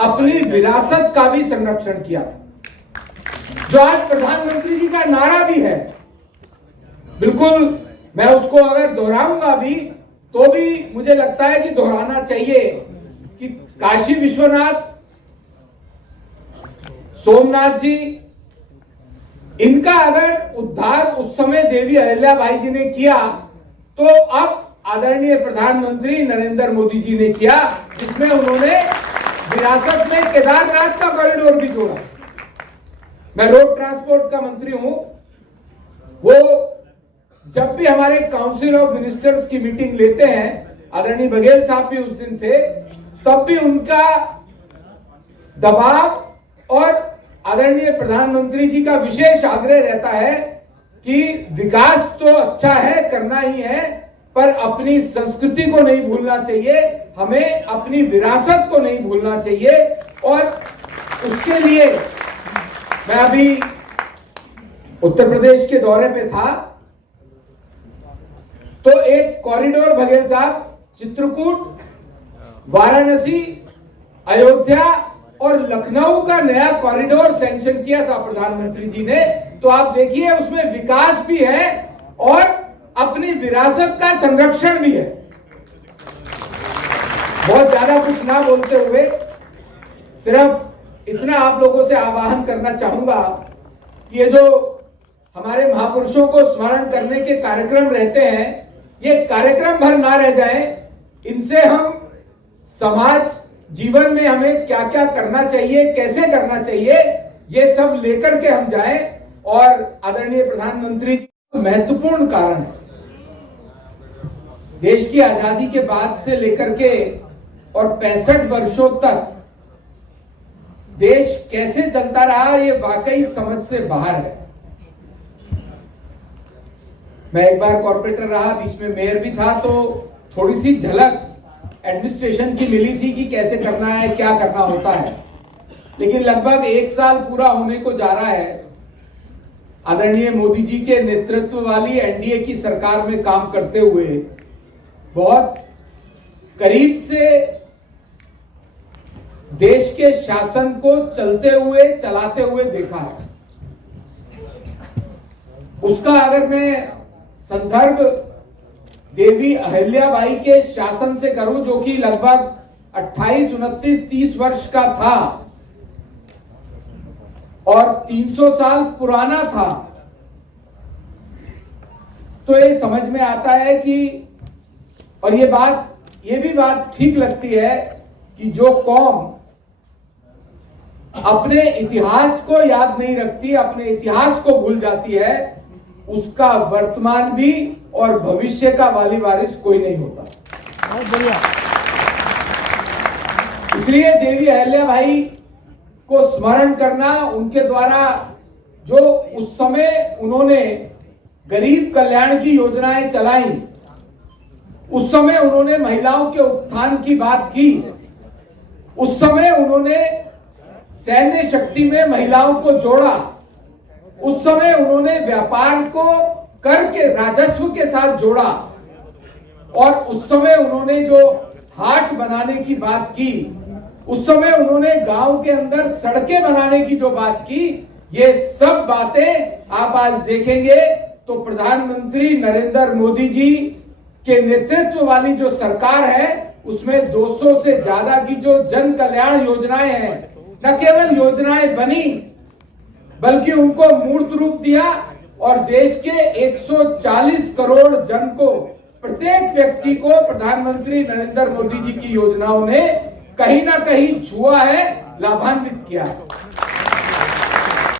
अपनी विरासत का भी संरक्षण किया, जो आज प्रधानमंत्री जी का नारा भी है। बिल्कुल मैं उसको अगर दोहराऊंगा भी तो भी मुझे लगता है कि दोहराना चाहिए कि काशी विश्वनाथ, सोमनाथ जी, इनका अगर उद्धार उस समय देवी अहिल्याबाई जी ने किया तो अब आदरणीय प्रधानमंत्री नरेंद्र मोदी जी ने किया, जिसमें उन्होंने विरासत में केदारनाथ का कॉरिडोर भी जोड़ा। मैं रोड ट्रांसपोर्ट का मंत्री हूं, वो जब भी हमारे काउंसिल ऑफ मिनिस्टर्स की मीटिंग लेते हैं, आदरणीय बघेल साहब भी उस दिन थे, तब भी उनका दबाव और आदरणीय प्रधानमंत्री जी का विशेष आग्रह रहता है कि विकास तो अच्छा है, करना ही है, पर अपनी संस्कृति को नहीं भूलना चाहिए, हमें अपनी विरासत को नहीं भूलना चाहिए। और उसके लिए मैं अभी उत्तर प्रदेश के दौरे पे था, तो एक कॉरिडोर बघेल साहब, चित्रकूट, वाराणसी, अयोध्या और लखनऊ का नया कॉरिडोर सैंक्शन किया था प्रधानमंत्री जी ने। तो आप देखिए उसमें विकास भी है और अपनी विरासत का संरक्षण भी है। बहुत ज्यादा कुछ ना बोलते हुए सिर्फ इतना आप लोगों से आह्वान करना चाहूंगा कि ये जो हमारे महापुरुषों को स्मरण करने के कार्यक्रम रहते हैं, ये कार्यक्रम भर ना रह जाएं, इनसे हम समाज जीवन में हमें क्या क्या करना चाहिए, कैसे करना चाहिए, ये सब लेकर के हम जाएं। और आदरणीय प्रधानमंत्री जी, महत्वपूर्ण कारण है देश की आजादी के बाद से लेकर के और 65 वर्षों तक देश कैसे चलता रहा, ये वाकई समझ से बाहर है। मैं एक बार कॉर्पोरेटर रहा, बीच में मेयर भी था, तो थोड़ी सी झलक एडमिनिस्ट्रेशन की मिली थी कि कैसे करना है, क्या करना होता है। लेकिन लगभग 1 साल पूरा होने को जा रहा है आदरणीय मोदी जी के नेतृत्व वाली एनडीए की सरकार में काम करते हुए, बहुत करीब से देश के शासन को चलते हुए, चलाते हुए देखा है। उसका अगर मैं संदर्भ देवी अहिल्याबाई के शासन से करूं, जो कि लगभग 28, 29, 30 वर्ष का था और 300 साल पुराना था, तो ये समझ में आता है कि, और ये भी बात ठीक लगती है कि जो कौम अपने इतिहास को याद नहीं रखती, अपने इतिहास को भूल जाती है, उसका वर्तमान भी और भविष्य का वाली वारिस कोई नहीं होता। बहुत बढ़िया। इसलिए देवी अहिल्याबाई को स्मरण करना, उनके द्वारा जो उस समय उन्होंने गरीब कल्याण की योजनाएं चलाई, उस समय उन्होंने महिलाओं के उत्थान की बात की, उस समय उन्होंने सैन्य शक्ति में महिलाओं को जोड़ा, उस समय उन्होंने व्यापार को कर के राजस्व के साथ जोड़ा, और उस समय उन्होंने जो हाट बनाने की बात की, उस समय उन्होंने गांव के अंदर सड़कें बनाने की जो बात की, ये सब बातें आप आज देखेंगे तो प्रधानमंत्री नरेंद्र मोदी जी के नेतृत्व वाली जो सरकार है, उसमें 200 से ज्यादा की जो जन कल्याण योजनाएं हैं, न केवल योजनाएं बनी बल्कि उनको मूर्त रूप दिया और देश के 140 करोड़ जन को, प्रत्येक व्यक्ति को प्रधानमंत्री नरेंद्र मोदी जी की योजनाओं ने कहीं ना कहीं छुआ है, लाभान्वित किया है।